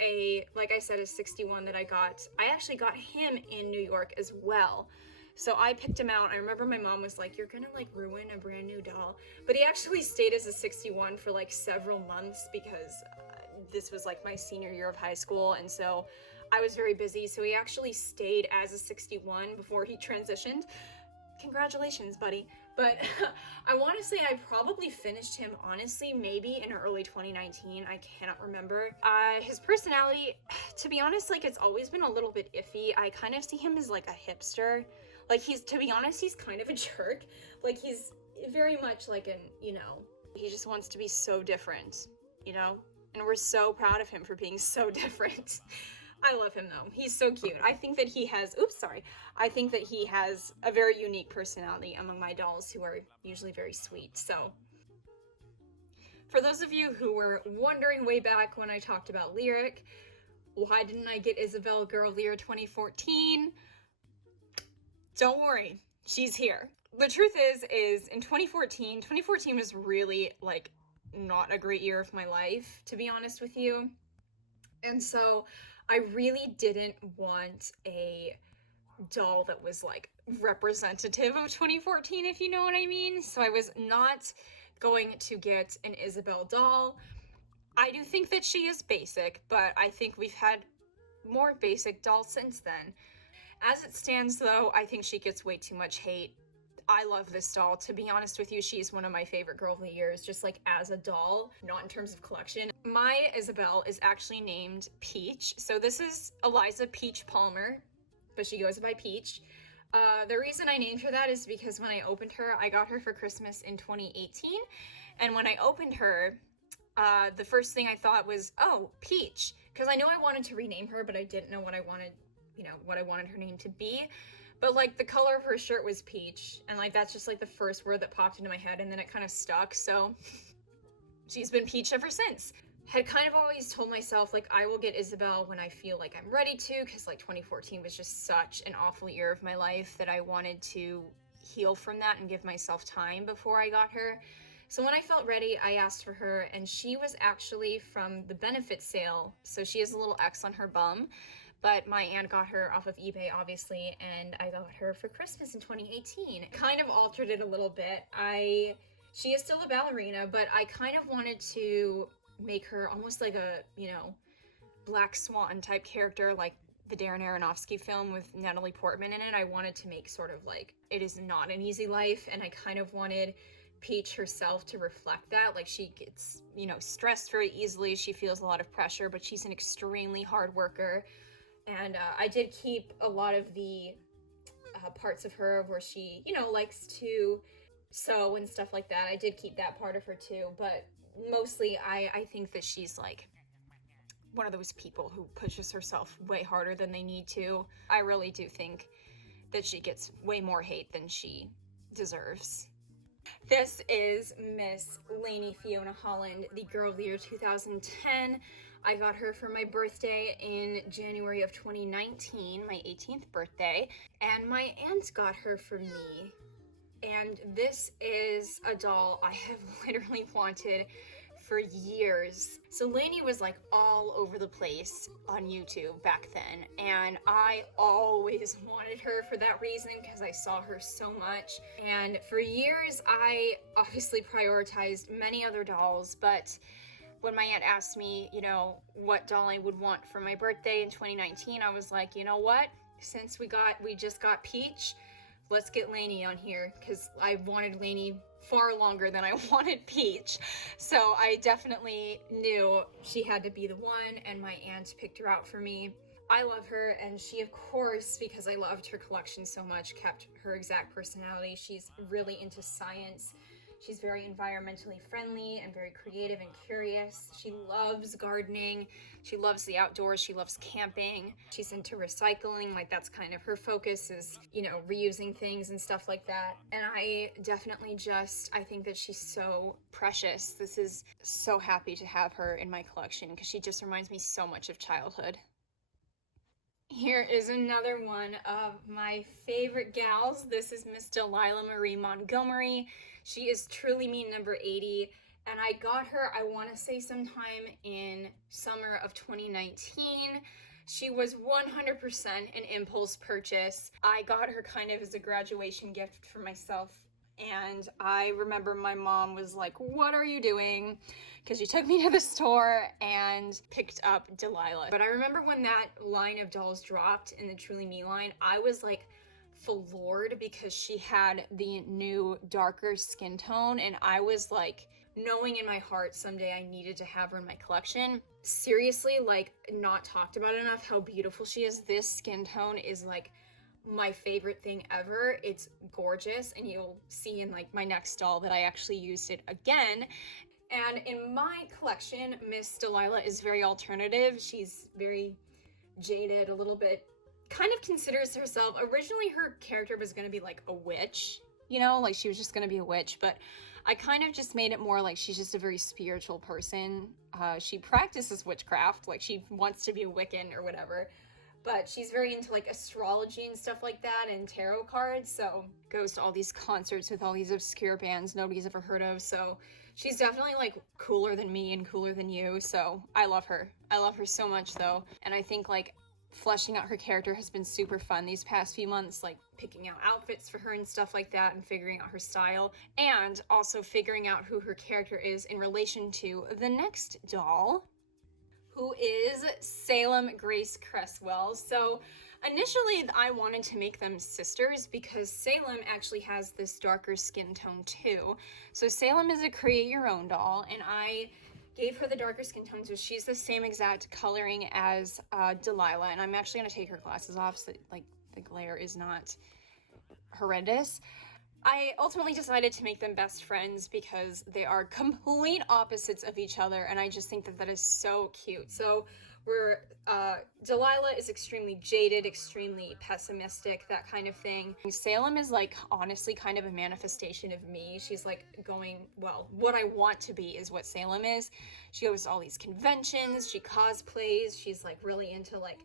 like I said, a 61 that I got. I actually got him in New York as well. So I picked him out. I remember my mom was like, you're gonna like ruin a brand new doll. But he actually stayed as a 61 for like several months because this was like my senior year of high school. And so I was very busy. So he actually stayed as a 61 before he transitioned. Congratulations, buddy. But I want to say I probably finished him, honestly, maybe in early 2019. I cannot remember. His personality, to be honest, like it's always been a little bit iffy. I kind of see him as like a hipster. Like to be honest, he's kind of a jerk. Like he's very much like he just wants to be so different, And we're so proud of him for being so different. I love him though. He's so cute. I think that he has, I think that he has a very unique personality among my dolls who are usually very sweet. So for those of you who were wondering way back when I talked about Lyric, why didn't I get Isabel Girl Lear 2014? Don't worry, she's here. The truth is in 2014 was really like not a great year of my life, to be honest with you. And so I really didn't want a doll that was like representative of 2014, if you know what I mean. So I was not going to get an Isabel doll. I do think that she is basic, but I think we've had more basic dolls since then. As it stands though, I think she gets way too much hate. I love this doll. To be honest with you, she's one of my favorite girl of the years, just like as a doll, not in terms of collection. My Isabel is actually named Peach. So this is Eliza Peach Palmer, but she goes by Peach. The reason I named her that is because when I opened her, I got her for Christmas in 2018. And when I opened her, the first thing I thought was, oh, Peach. Because I know I wanted to rename her, but I didn't know what I wanted, what I wanted her name to be. But like the color of her shirt was peach, and like that's just like the first word that popped into my head, and then it kind of stuck, so she's been Peach ever since. Had kind of always told myself like I will get Isabel when I feel like I'm ready to, because like 2014 was just such an awful year of my life that I wanted to heal from that and give myself time before I got her. So when I felt ready, I asked for her, and she was actually from the benefit sale, so she has a little X on her bum. But my aunt got her off of eBay, obviously, and I got her for Christmas in 2018. Kind of altered it a little bit. She is still a ballerina, but I kind of wanted to make her almost like a, Black Swan type character, like the Darren Aronofsky film with Natalie Portman in it. I wanted to make sort of like, it is not an easy life, and I kind of wanted Peach herself to reflect that. Like she gets, stressed very easily. She feels a lot of pressure, but she's an extremely hard worker. And I did keep a lot of the parts of her where she, likes to sew and stuff like that. I did keep that part of her too, but mostly I think that she's like one of those people who pushes herself way harder than they need to. I really do think that she gets way more hate than she deserves. This is Miss Lainey Fiona Holland, the Girl of the Year 2010. I got her for my birthday in January of 2019, my 18th birthday, and my aunt got her for me. And this is a doll I have literally wanted for years. So Lainey was like all over the place on YouTube back then, and I always wanted her for that reason because I saw her so much. And for years I obviously prioritized many other dolls, but when my aunt asked me, what doll I would want for my birthday in 2019, I was like, you know what? Since we just got Peach, let's get Lainey on here, because I wanted Lainey far longer than I wanted Peach. So I definitely knew she had to be the one, and my aunt picked her out for me. I love her, and she, of course, because I loved her collection so much, kept her exact personality. She's really into science. She's very environmentally friendly and very creative and curious. She loves gardening. She loves the outdoors. She loves camping. She's into recycling. Like that's kind of her focus is, reusing things and stuff like that. And I definitely I think that she's so precious. This is so happy to have her in my collection because she just reminds me so much of childhood. Here is another one of my favorite gals. This is Miss Delilah Marie Montgomery. She is truly me number 80, and I got her, I want to say sometime in summer of 2019. She was 100% an impulse purchase. I got her kind of as a graduation gift for myself. And I remember my mom was like, what are you doing? Because you took me to the store and picked up Delilah. But I remember when that line of dolls dropped in the Truly Me line, I was like floored because she had the new darker skin tone. And I was like, knowing in my heart someday I needed to have her in my collection. Seriously, like not talked about enough how beautiful she is. This skin tone is like my favorite thing ever. It's gorgeous, and you'll see in like my next doll that I actually used it again. And in my collection, Miss Delilah is very alternative. She's very jaded, a little bit, kind of considers herself, originally her character was going to be like a witch, you know, like she was just going to be a witch, but I kind of just made it more like she's just a very spiritual person. She practices witchcraft, like she wants to be a Wiccan or whatever, but she's very into like astrology and stuff like that and tarot cards, so goes to all these concerts with all these obscure bands nobody's ever heard of, so she's definitely like cooler than me and cooler than you, so I love her. I love her so much though, and I think like fleshing out her character has been super fun these past few months, like picking out outfits for her and stuff like that and figuring out her style, and also figuring out who her character is in relation to the next doll, who is Salem Grace Cresswell. So initially I wanted to make them sisters because Salem actually has this darker skin tone too. So Salem is a create your own doll, and I gave her the darker skin tone, so she's the same exact coloring as Delilah, and I'm actually gonna take her glasses off so like the glare is not horrendous. I ultimately decided to make them best friends because they are complete opposites of each other, and I just think that that is so cute. So Delilah is extremely jaded, extremely pessimistic, that kind of thing. Salem is like honestly kind of a manifestation of me. She's like going, well, what I want to be is what Salem is. She goes to all these conventions, she cosplays, she's like really into like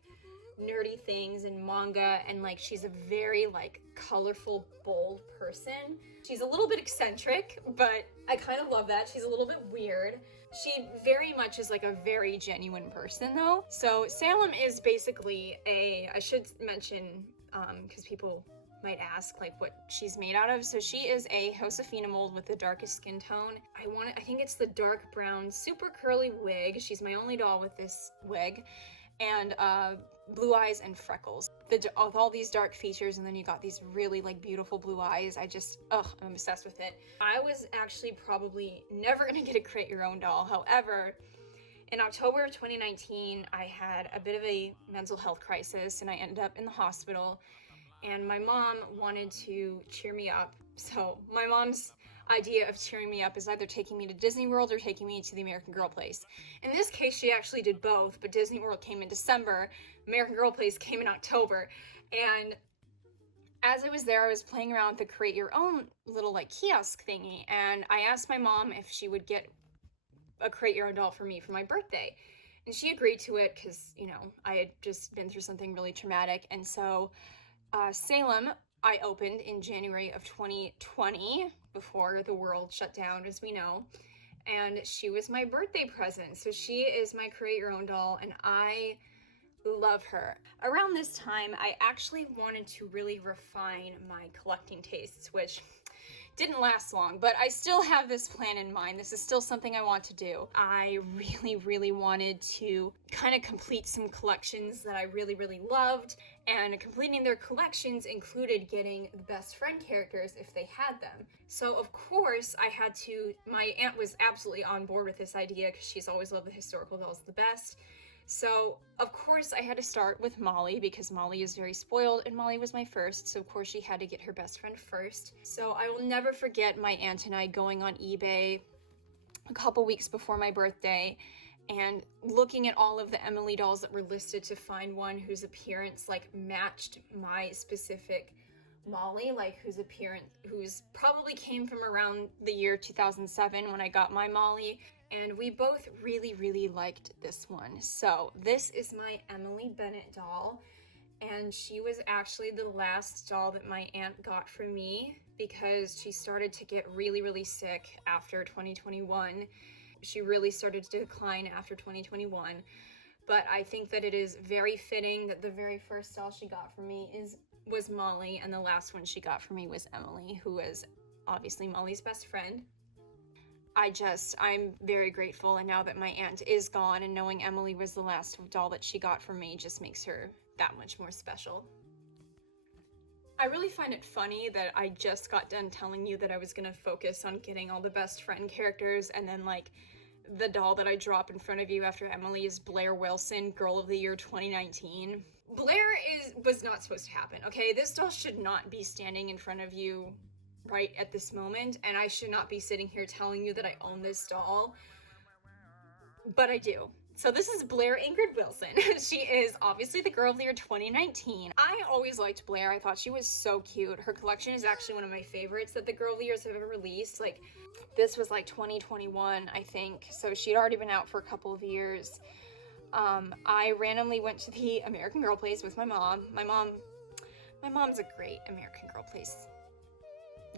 nerdy things and manga, and like she's a very like colorful, bold person. She's a little bit eccentric, but I kind of love that. She's a little bit weird. She very much is like a very genuine person though. So Salem is basically I should mention, because people might ask like what she's made out of. So she is a Josefina mold with the darkest skin tone. I think it's the dark brown, super curly wig. She's my only doll with this wig. And blue eyes and freckles. With all these dark features, and then you got these really like beautiful blue eyes. I'm obsessed with it. I was actually probably never gonna get a create your own doll. However, in October of 2019, I had a bit of a mental health crisis and I ended up in the hospital, and my mom wanted to cheer me up. So my mom's idea of cheering me up is either taking me to Disney World or taking me to the American Girl Place. In this case, she actually did both, but Disney World came in December, American Girl Place came in October. And as I was there, I was playing around with the create your own little like kiosk thingy, and I asked my mom if she would get a create your own doll for me for my birthday. And she agreed to it because, you know, I had just been through something really traumatic. And so Salem, I opened in January of 2020, before the world shut down, as we know, and she was my birthday present. So she is my create your own doll, and I love her. Around this time, I actually wanted to really refine my collecting tastes, which didn't last long, but I still have this plan in mind. This is still something I want to do. I really wanted to kind of complete some collections that I really loved, and completing their collections included getting the best friend characters if they had them. So of course my aunt was absolutely on board with this idea because she's always loved the historical dolls the best. So of course I had to start with Molly because Molly is very spoiled and Molly was my first, so of course she had to get her best friend first. So I will never forget my aunt and I going on eBay a couple weeks before my birthday and looking at all of the Emily dolls that were listed to find one whose appearance like matched my specific Molly, like who's probably came from around the year 2007 when I got my Molly, and we both really liked this one. So this is my Emily Bennett doll, and she was actually the last doll that my aunt got for me because she started to get really sick after 2021. She really started to decline after 2021, but I think that it is very fitting that the very first doll she got for me was Molly, and the last one she got for me was Emily, who was obviously Molly's best friend. I'm very grateful, and now that my aunt is gone and knowing Emily was the last doll that she got for me just makes her that much more special. I really find it funny that I just got done telling you that I was gonna focus on getting all the best friend characters, and then like the doll that I drop in front of you after Emily is Blair Wilson, Girl of the Year 2019. Blair was not supposed to happen, okay? This doll should not be standing in front of you right at this moment, and I should not be sitting here telling you that I own this doll, but I do. So this is Blair Ingrid Wilson. She is obviously the Girl of the Year 2019. I always liked Blair. I thought she was so cute. Her collection is actually one of my favorites that the Girl of the Years have ever released. Like, this was like 2021, I think. So she'd already been out for a couple of years. I randomly went to the American Girl Place with my mom. My mom's a great American Girl Place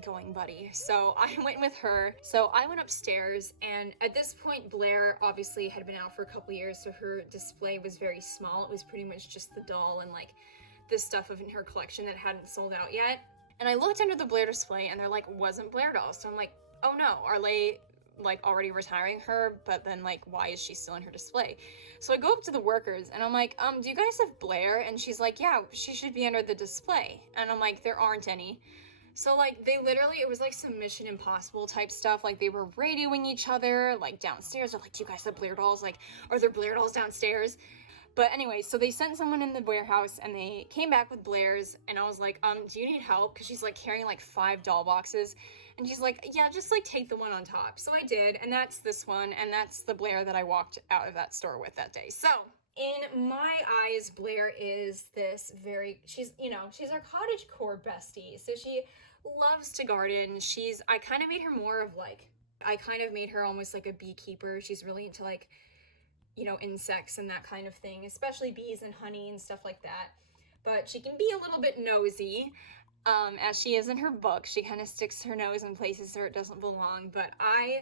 going buddy. So I went with her. So I went upstairs, and at this point Blair obviously had been out for a couple years, so her display was very small. It was pretty much just the doll and like the stuff in her collection that hadn't sold out yet. And I looked under the Blair display and there like wasn't Blair dolls. So I'm like, oh no, are they like already retiring her? But then like, why is she still in her display? So I go up to the workers and I'm like, do you guys have Blair? And she's like, yeah, she should be under the display. And I'm like, there aren't any. So like they literally, it was like some Mission Impossible type stuff. Like they were radioing each other like downstairs. They're like, do you guys have Blair dolls? Like, are there Blair dolls downstairs? But anyway, so they sent someone in the warehouse and they came back with Blair's, and I was like, do you need help? Because she's like carrying like 5 doll boxes. And she's like, yeah, just like take the one on top. So I did, and that's this one, and that's the Blair that I walked out of that store with that day. So in my eyes, Blair is this she's our cottagecore bestie. So she loves to garden. I kind of made her almost like a beekeeper. She's really into like, insects and that kind of thing, especially bees and honey and stuff like that. But she can be a little bit nosy, as she is in her book. She kind of sticks her nose in places where it doesn't belong, but I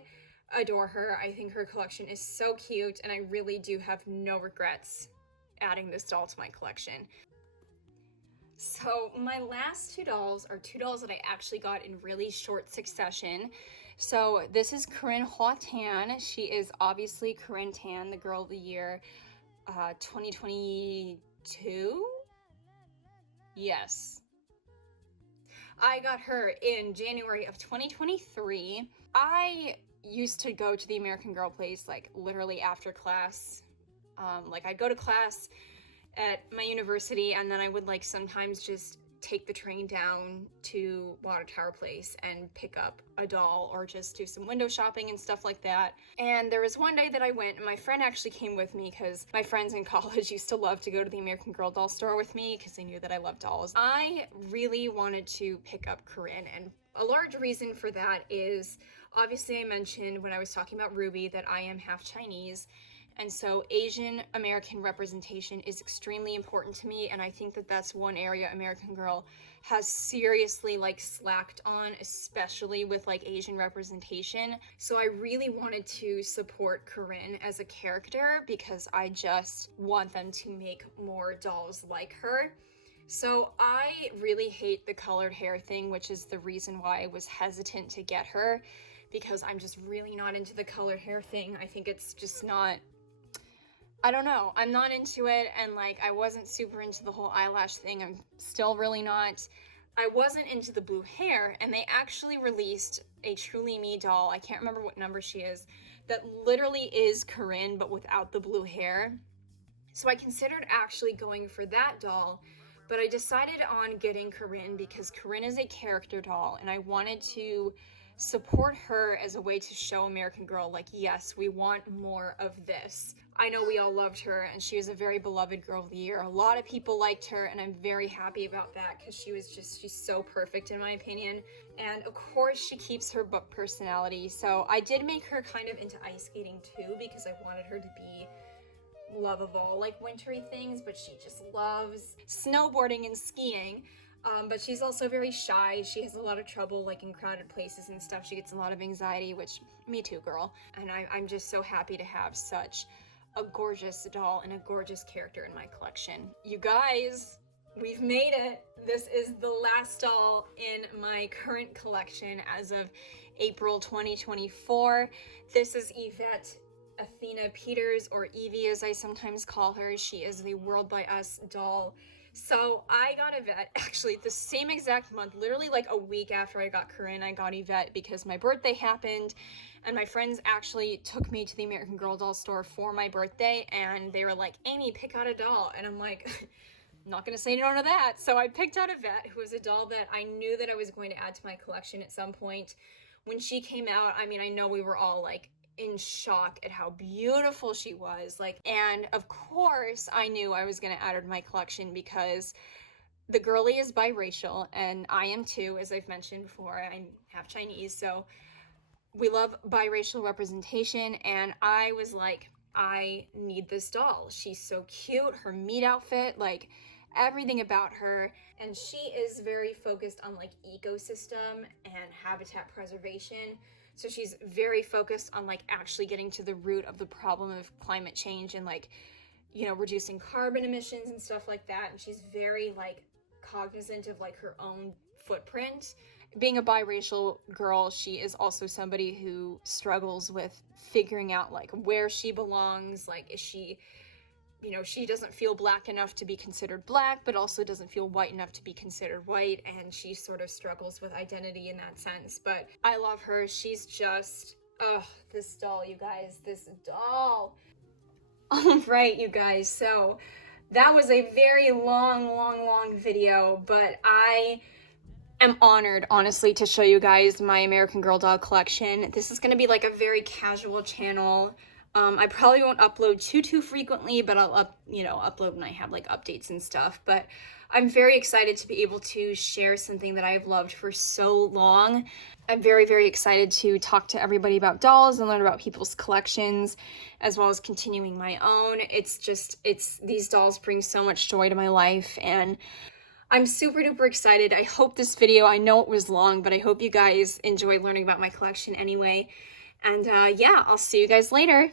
adore her. I think her collection is so cute, and I really do have no regrets adding this doll to my collection. So my last 2 dolls are 2 dolls that I actually got in really short succession. So this is Corinne Hua Tan. She is obviously Corinne Tan, the Girl of the Year 2022? Yes. I got her in January of 2023. I used to go to the American Girl Place like literally after class. Like I'd go to class at my university, and then I would like sometimes just take the train down to Water Tower Place and pick up a doll or just do some window shopping and stuff like that. And there was one day that I went, and my friend actually came with me because my friends in college used to love to go to the American Girl doll store with me because they knew that I loved dolls. I really wanted to pick up Corinne, and a large reason for that is obviously I mentioned when I was talking about Ruby that I am half Chinese. And so Asian American representation is extremely important to me, and I think that that's one area American Girl has seriously like slacked on, especially with like Asian representation. So I really wanted to support Corinne as a character because I just want them to make more dolls like her. So I really hate the colored hair thing, which is the reason why I was hesitant to get her, because I'm just really not into the colored hair thing. I think it's just not, I don't know, I'm not into it, and like I wasn't super into the whole eyelash thing. I'm still really not. I wasn't into the blue hair, and they actually released a Truly Me doll, I can't remember what number she is, that literally is Corinne but without the blue hair. So I considered actually going for that doll, but I decided on getting Corinne because Corinne is a character doll, and I wanted to support her as a way to show American Girl, like, yes, we want more of this. I know we all loved her, and she was a very beloved Girl of the Year. A lot of people liked her, and I'm very happy about that because she's so perfect in my opinion. And of course, she keeps her book personality. So I did make her kind of into ice skating too because I wanted her to be love of all like wintry things, but she just loves snowboarding and skiing. But she's also very shy. She has a lot of trouble like in crowded places and stuff. She gets a lot of anxiety, which me too, girl. And I'm just so happy to have such a gorgeous doll and a gorgeous character in my collection. You guys, we've made it. This is the last doll in my current collection as of April 2024. This is Yvette Athena Peters, or Evie as I sometimes call her. She is the World by Us doll. So I got Yvette actually the same exact month, literally like a week after I got Corinne, I got Yvette because my birthday happened, and my friends actually took me to the American Girl doll store for my birthday, and they were like, Amy, pick out a doll. And I'm like, I'm not gonna say no to that. So I picked out Yvette, who was a doll that I knew that I was going to add to my collection at some point. When she came out, I mean, I know we were all like in shock at how beautiful she was. Like, and of course I knew I was gonna add her to my collection because the girly is biracial and I am too, as I've mentioned before. I'm half Chinese, so we love biracial representation, and I was like, I need this doll. She's so cute, her meat outfit, like everything about her. And she is very focused on like ecosystem and habitat preservation. So she's very focused on like actually getting to the root of the problem of climate change and like, you know, reducing carbon emissions and stuff like that. And she's very like cognizant of like her own footprint. Being a biracial girl, she is also somebody who struggles with figuring out like where she belongs. Like, is she, you know, she doesn't feel black enough to be considered black, but also doesn't feel white enough to be considered white, and she sort of struggles with identity in that sense. But I love her. She's just, oh, this doll, you guys, this doll. All right, you guys, so that was a very long video, but I am honored, honestly, to show you guys my American Girl doll collection. This is going to be like a very casual channel. I probably won't upload too frequently, but I'll upload when I have like updates and stuff. But I'm very excited to be able to share something that I've loved for so long. I'm very excited to talk to everybody about dolls and learn about people's collections, as well as continuing my own. These dolls bring so much joy to my life, and I'm super duper excited. I hope this video, I know it was long, but I hope you guys enjoyed learning about my collection anyway. And yeah, I'll see you guys later.